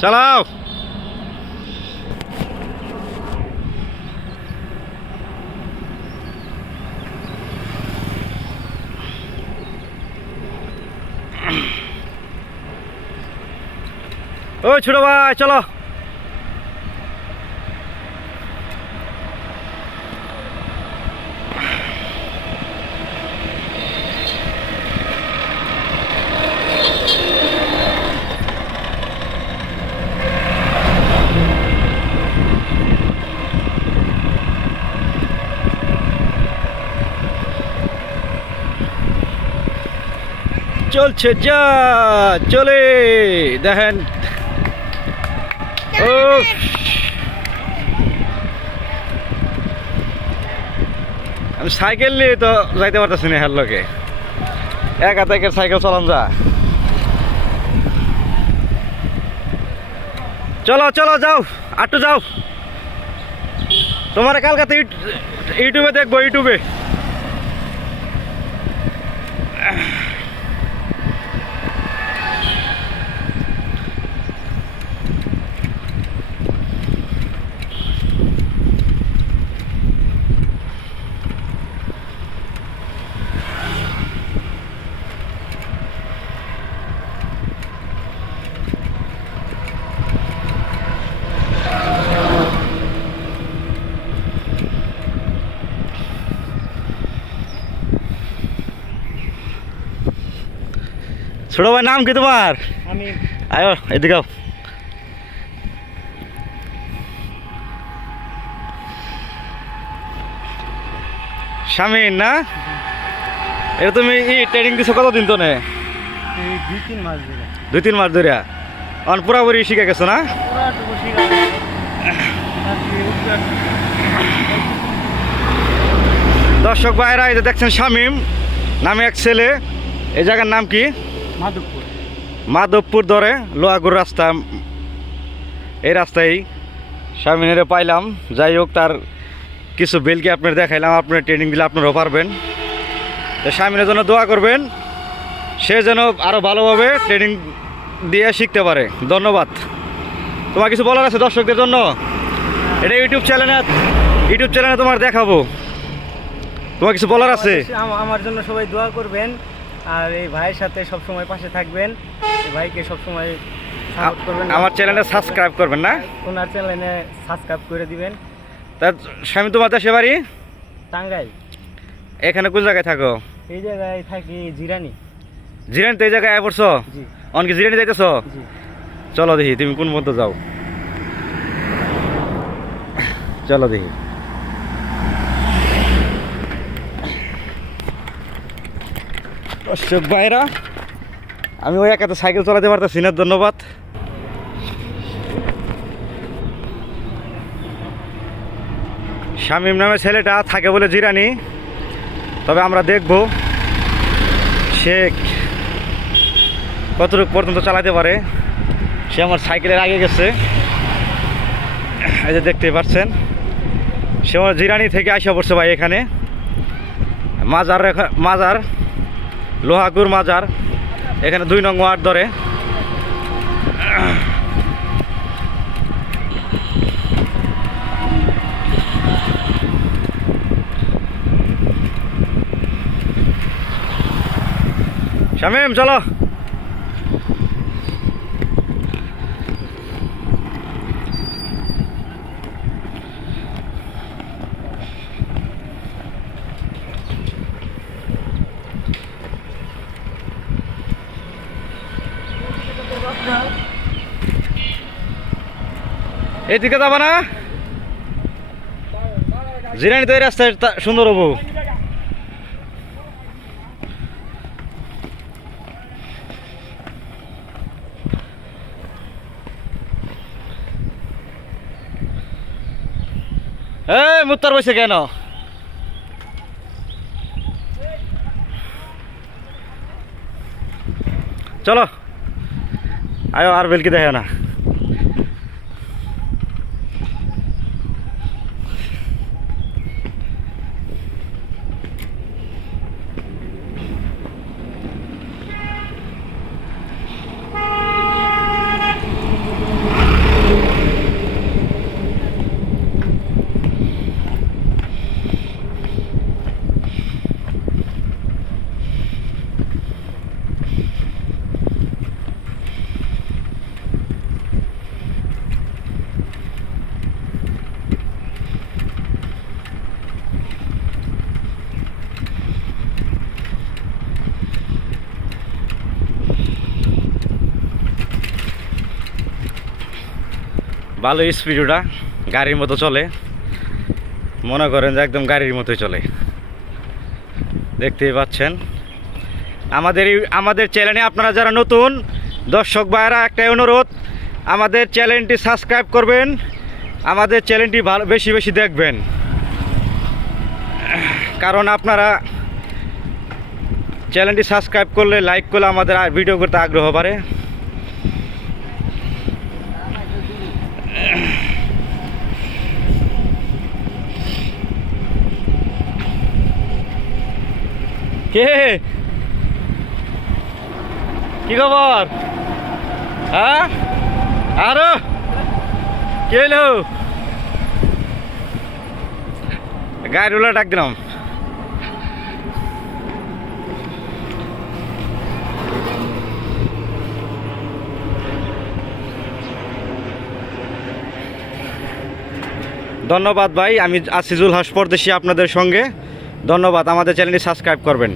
চালাও। ও ছোট ভাই চলো। চলছে যা চলে দেখেন। ও আমি সাইকেল নিয়ে তো যাইতে পারতেছি না হের লোকে, এক হাতে সাইকেল চালান যা। চলো চলো যাও আটটু যাও, তোমার কালকাতে ইউটিউবে দেখবো, ইউটিউবে। ছোট ভাই নাম কি তোমার? আমি আয়ো এদিকে আও। শামিন না? এটা তুমি ট্রেনিং দিছো কতদিন তো নে? এই 2-3 মাস ধরে 2-3 মাস ধরে অন পুরাপুরি শিখে গেছো না? পুরাটুকু শিখা দর্শক ভাইরা এই যে দেখছেন শামিম নামে এক ছেলে। এই জায়গার নাম কি? মাধবপুর। মাধবপুর ধরে লোহাগুর রাস্তা, এই রাস্তায় শামিনের পাইলাম। যাই হোক, তার কিছু বেলকে আপনার দেখাইলাম, আপনার ট্রেনিং দিলে আপনারাও পারবেন। তো শামিনের জন্য দোয়া করবেন, সে যেন আরও ভালোভাবে ট্রেনিং দিয়ে শিখতে পারে। ধন্যবাদ। তোমার কিছু বলার আছে দর্শকদের জন্য? এটা ইউটিউব চ্যানেলে তোমার দেখাবো, তোমার কিছু বলার আছে? আমার জন্য সবাই দোয়া করবেন, আর এই ভাইয়ের সাথে সব সময় পাশে থাকবেন। এই ভাইকে সব সময় সাপোর্ট করবেন। আমার চ্যানেলটা সাবস্ক্রাইব করবেন না? ওনার চ্যানেলে সাবস্ক্রাইব করে দিবেন। তা স্বামী তোমার দেশে বাড়ি? টাঙ্গাইল। এখানে কোন জায়গায় থাকো? এই জায়গায় থাকি জিরানি। জিরানি তো এই জায়গায় আয় পড়ছো? জি অনকি জিরানি যাইতেছ? জি। চলো দেখি তুমি কোন মতো যাও, চলো দেখি। দর্শক ভাইরা, আমি ওই একাতে সাইকেল চালাতে পারতেছি না। ধন্যবাদ। শামীম নামে ছেলেটা থাকে বলে জিরানি, তবে আমরা দেখব সে কতটুকু পর্যন্ত চালাতে পারে। সে আমার সাইকেলের আগে গেছে, এই যে দেখতে পাচ্ছেন। সে আমার জিরানি থেকে আসা পড়ছে ভাই এখানে মাজার লোহাগুর মাজার, এখানে 2 নং ওয়ার্ড ধরে। শামীম চলো। এদিকে যাবা না? জিরানি তো এই রাস্তায় সুন্দর হবো। এই মুত্তার বসে কেন? চলো আয়ো, আর বেলকি দেখে না। ভালো স্পিড ওটা, গাড়ির মতো চলে, মনে করেন যে একদম গাড়ির মতোই চলে। দেখতেই পাচ্ছেন আমাদের চ্যানেলে আপনারা যারা নতুন দর্শক ভাইরা একটাই অনুরোধ, আমাদের চ্যানেলটি সাবস্ক্রাইব করবেন, আমাদের চ্যানেলটি ভালো বেশি বেশি দেখবেন, কারণ আপনারা চ্যানেলটি সাবস্ক্রাইব করলে, লাইক করলে আমাদের আর ভিডিও করতে আগ্রহ বাড়ে। কে কি খবর? হ্যাঁ আরো কে এলো? গাড়িওয়ালা ডাক দিলাম। ধন্যবাদ ভাই, আমি আসিজুল হাস পরদেশি আপনাদের সঙ্গে। ধন্যবাদ, আমাদের চ্যানেলটি সাবস্ক্রাইব করবেন।